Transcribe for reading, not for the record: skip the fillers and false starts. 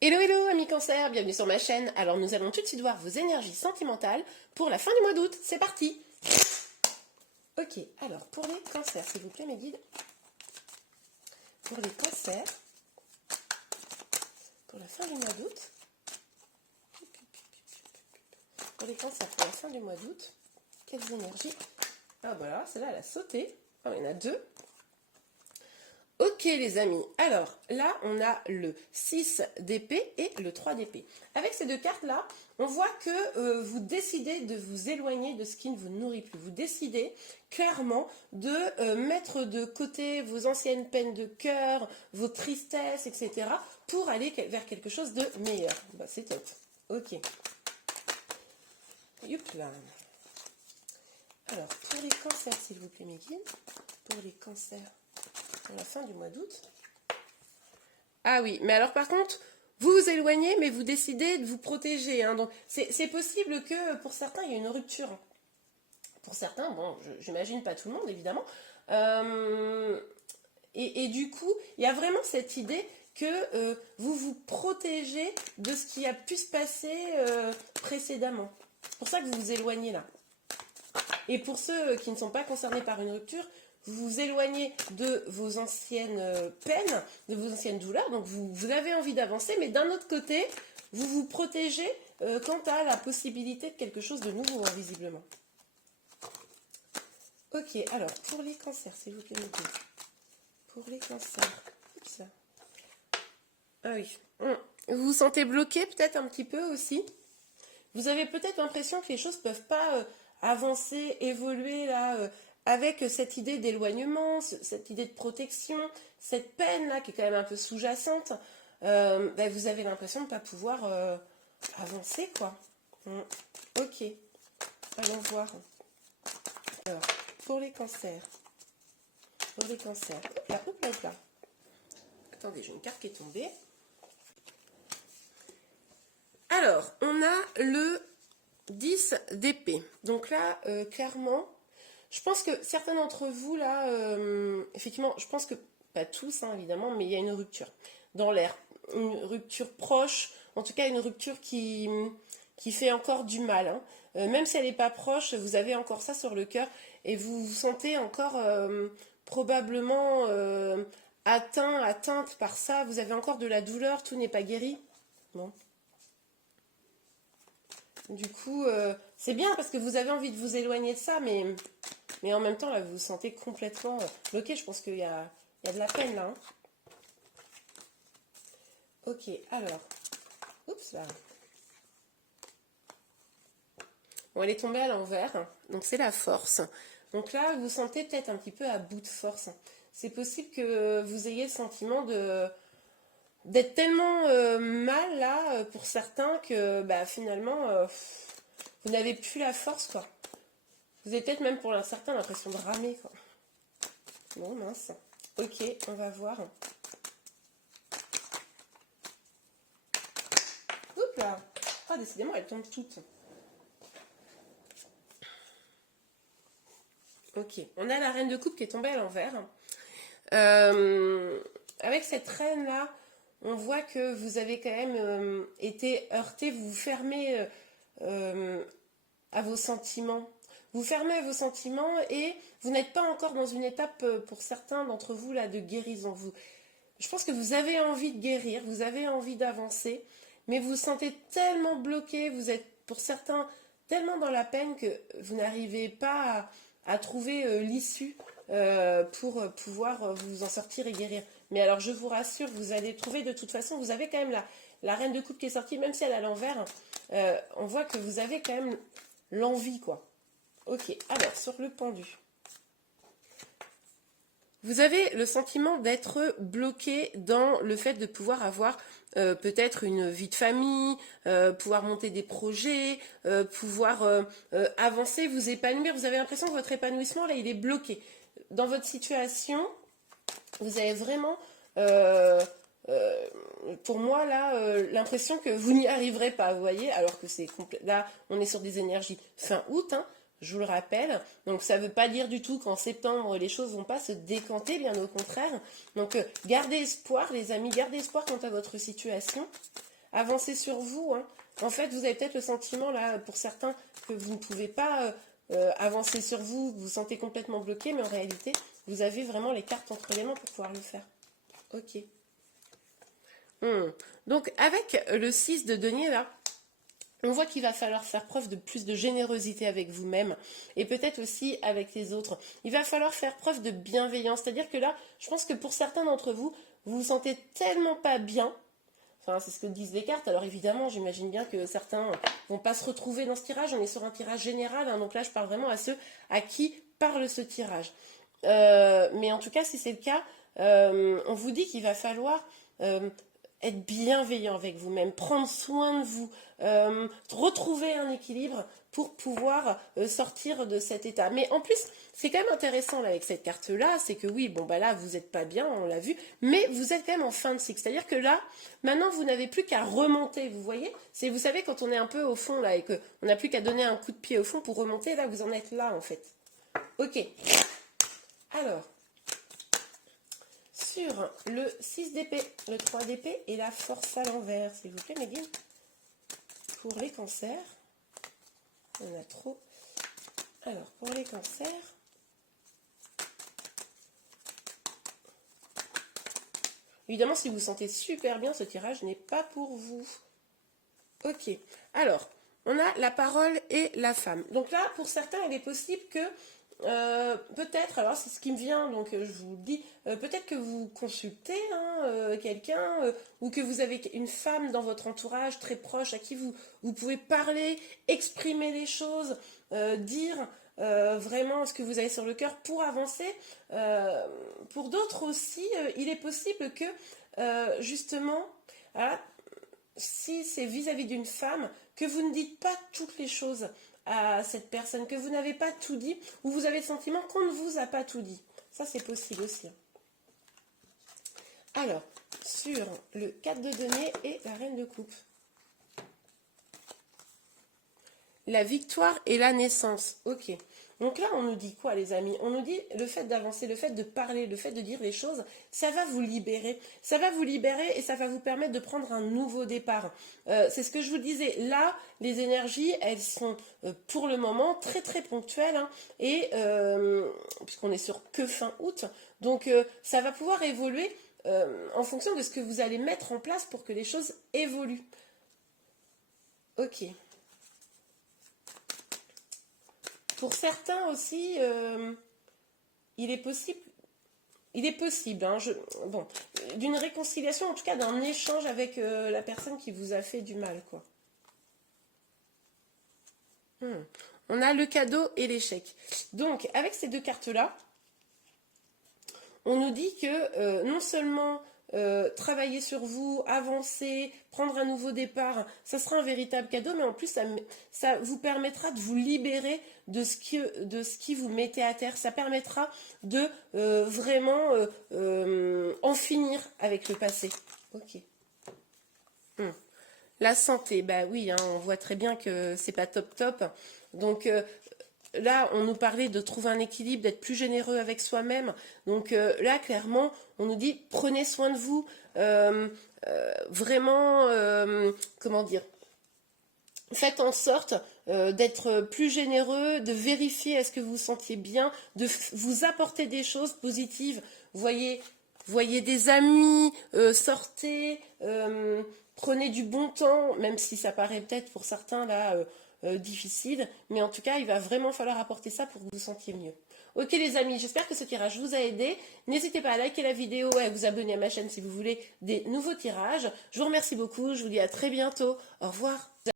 Hello hello amis cancer, bienvenue sur ma chaîne. Alors nous allons tout de suite voir vos énergies sentimentales pour la fin du mois d'août. C'est parti. Ok, alors pour les cancers, s'il vous plaît mes guides. Pour les cancers, pour la fin du mois d'août. Pour les cancers, pour la fin du mois d'août, quelles énergies? Ah voilà, celle-là elle a sauté. Ah, il y en a deux. Ok les amis, alors là on a le 6 d'épée et le 3 d'épée. Avec ces deux cartes là, on voit que vous décidez de vous éloigner de ce qui ne vous nourrit plus. Vous décidez clairement de mettre de côté vos anciennes peines de cœur, vos tristesses, etc. pour aller vers quelque chose de meilleur. Bah, c'est top. Ok. Youp là. Alors pour les cancers s'il vous plaît mes guides, pour les cancers. À la fin du mois d'août. Ah oui, mais alors par contre, vous vous éloignez, mais vous décidez de vous protéger. Hein, donc c'est possible que pour certains, il y ait une rupture. Pour certains, bon, j'imagine pas tout le monde, évidemment. Et du coup, il y a vraiment cette idée que vous vous protégez de ce qui a pu se passer précédemment. C'est pour ça que vous vous éloignez là. Et pour ceux qui ne sont pas concernés par une rupture, vous vous éloignez de vos anciennes peines, de vos anciennes douleurs, donc vous avez envie d'avancer, mais d'un autre côté, vous vous protégez quant à la possibilité de quelque chose de nouveau, hein, visiblement. Ok, alors, pour les cancers, s'il vous plaît, pour les cancers, oups. Ah oui, vous vous sentez bloqué peut-être un petit peu aussi. Vous avez peut-être l'impression que les choses ne peuvent pas avancer, évoluer là, avec cette idée d'éloignement, cette idée de protection, cette peine-là qui est quand même un peu sous-jacente. Ben, vous avez l'impression de ne pas pouvoir avancer, quoi. Ok, allons voir. Alors, pour les cancers. Pour les cancers. Hop là, hop là, hop là. Attendez, j'ai une carte qui est tombée. Alors, on a le 10 d'épée. Donc là, clairement, je pense que certains d'entre vous, là, effectivement, je pense que, pas tous, hein, évidemment, mais il y a une rupture dans l'air. Une rupture proche, en tout cas une rupture qui fait encore du mal. Hein. Même si elle n'est pas proche, vous avez encore ça sur le cœur et vous vous sentez encore probablement atteinte par ça. Vous avez encore de la douleur, tout n'est pas guéri. Bon. Du coup, c'est bien parce que vous avez envie de vous éloigner de ça, mais en même temps, là, vous vous sentez complètement bloqué. Je pense qu'il y a de la peine là. Hein. Ok, alors. Oups là. Bon, elle est tombée à l'envers. Donc c'est la force. Donc là, vous vous sentez peut-être un petit peu à bout de force. C'est possible que vous ayez le sentiment d'être tellement mal là pour certains que bah, finalement vous n'avez plus la force quoi. Vous avez peut-être même pour certains l'impression de ramer quoi. Bon mince. Ok, on va voir. Oups là. Ah décidément elles tombent toutes. Ok, on a la reine de coupe qui est tombée à l'envers. Avec cette reine là, on voit que vous avez quand même été heurté, vous vous fermez à vos sentiments. Vous fermez à vos sentiments et vous n'êtes pas encore dans une étape, pour certains d'entre vous, là, de guérison. Je pense que vous avez envie de guérir, vous avez envie d'avancer, mais vous vous sentez tellement bloqué, vous êtes, pour certains, tellement dans la peine que vous n'arrivez pas à trouver l'issue pour pouvoir vous en sortir et guérir. Mais alors, je vous rassure, vous allez trouver de toute façon, vous avez quand même la reine de coupe qui est sortie, même si elle est à l'envers, on voit que vous avez quand même l'envie, quoi. Ok, alors, sur le pendu. Vous avez le sentiment d'être bloqué dans le fait de pouvoir avoir peut-être une vie de famille, pouvoir monter des projets, pouvoir avancer, vous épanouir. Vous avez l'impression que votre épanouissement, là, il est bloqué. Dans votre situation, vous avez vraiment, pour moi, là, l'impression que vous n'y arriverez pas, vous voyez, alors que c'est là, on est sur des énergies fin août, hein, je vous le rappelle. Donc ça ne veut pas dire du tout qu'en septembre, les choses ne vont pas se décanter, bien au contraire. Donc gardez espoir, les amis, gardez espoir quant à votre situation. avancez sur vous, hein. En fait, vous avez peut-être le sentiment, là, pour certains, que vous ne pouvez pas avancer sur vous, vous vous sentez complètement bloqué, mais en réalité, vous avez vraiment les cartes entre les mains pour pouvoir le faire. Ok. Donc, avec le 6 de denier, là, on voit qu'il va falloir faire preuve de plus de générosité avec vous-même et peut-être aussi avec les autres. Il va falloir faire preuve de bienveillance. C'est-à-dire que là, je pense que pour certains d'entre vous, vous vous sentez tellement pas bien. Enfin, c'est ce que disent les cartes. Alors évidemment, j'imagine bien que certains vont pas se retrouver dans ce tirage. On est sur un tirage général, hein, donc là, je parle vraiment à ceux à qui parle ce tirage. Mais en tout cas, si c'est le cas, on vous dit qu'il va falloir être bienveillant avec vous-même, prendre soin de vous, retrouver un équilibre pour pouvoir sortir de cet état. Mais en plus, c'est quand même intéressant là, avec cette carte-là, c'est que oui, bon bah là, vous n'êtes pas bien, on l'a vu, mais vous êtes quand même en fin de cycle. C'est-à-dire que là, maintenant, vous n'avez plus qu'à remonter, vous voyez. Vous savez, quand on est un peu au fond là et qu'on n'a plus qu'à donner un coup de pied au fond pour remonter, là, vous en êtes là en fait. Ok. Alors, sur le 6 d'épée, le 3 d'épée et la force à l'envers, s'il vous plaît, Megan. Pour les cancers, on a trop. Alors, pour les cancers, évidemment, si vous vous sentez super bien, ce tirage n'est pas pour vous. Ok, alors, on a la parole et la femme. Donc là, pour certains, il est possible que peut-être, alors c'est ce qui me vient, donc je vous le dis, peut-être que vous consultez quelqu'un ou que vous avez une femme dans votre entourage très proche à qui vous pouvez parler, exprimer les choses, dire vraiment ce que vous avez sur le cœur pour avancer. Pour d'autres aussi, il est possible que justement, voilà, si c'est vis-à-vis d'une femme, que vous ne dites pas toutes les choses à cette personne, que vous n'avez pas tout dit, ou vous avez le sentiment qu'on ne vous a pas tout dit. Ça, c'est possible aussi. Alors, sur le 4 de denier et la reine de coupe. La victoire et la naissance. Ok. Donc là, on nous dit quoi, les amis? On nous dit le fait d'avancer, le fait de parler, le fait de dire les choses, ça va vous libérer. Ça va vous libérer et ça va vous permettre de prendre un nouveau départ. C'est ce que je vous disais. Là, les énergies, elles sont pour le moment très très ponctuelles. Hein, et puisqu'on est sur que fin août. Donc ça va pouvoir évoluer en fonction de ce que vous allez mettre en place pour que les choses évoluent. Ok. Pour certains aussi, il est possible, hein, bon, d'une réconciliation, en tout cas d'un échange avec la personne qui vous a fait du mal, quoi. On a le cadeau et l'échec. Donc, avec ces deux cartes-là, on nous dit que non seulement travailler sur vous, avancer, prendre un nouveau départ, ça sera un véritable cadeau, mais en plus ça vous permettra de vous libérer de ce qui vous mettait à terre. Ça permettra de vraiment en finir avec le passé. Ok. La santé, bah oui, hein, on voit très bien que c'est pas top. Donc là, on nous parlait de trouver un équilibre, d'être plus généreux avec soi-même. Donc là, clairement, on nous dit prenez soin de vous, vraiment, comment dire, faites en sorte d'être plus généreux, de vérifier est-ce que vous vous sentiez bien, de vous apporter des choses positives. Voyez des amis, sortez, prenez du bon temps, même si ça paraît peut-être pour certains là difficile, mais en tout cas il va vraiment falloir apporter ça pour que vous vous sentiez mieux. Ok les amis, j'espère que ce tirage vous a aidé. N'hésitez pas à liker la vidéo et à vous abonner à ma chaîne si vous voulez des nouveaux tirages. Je vous remercie beaucoup, je vous dis à très bientôt. Au revoir.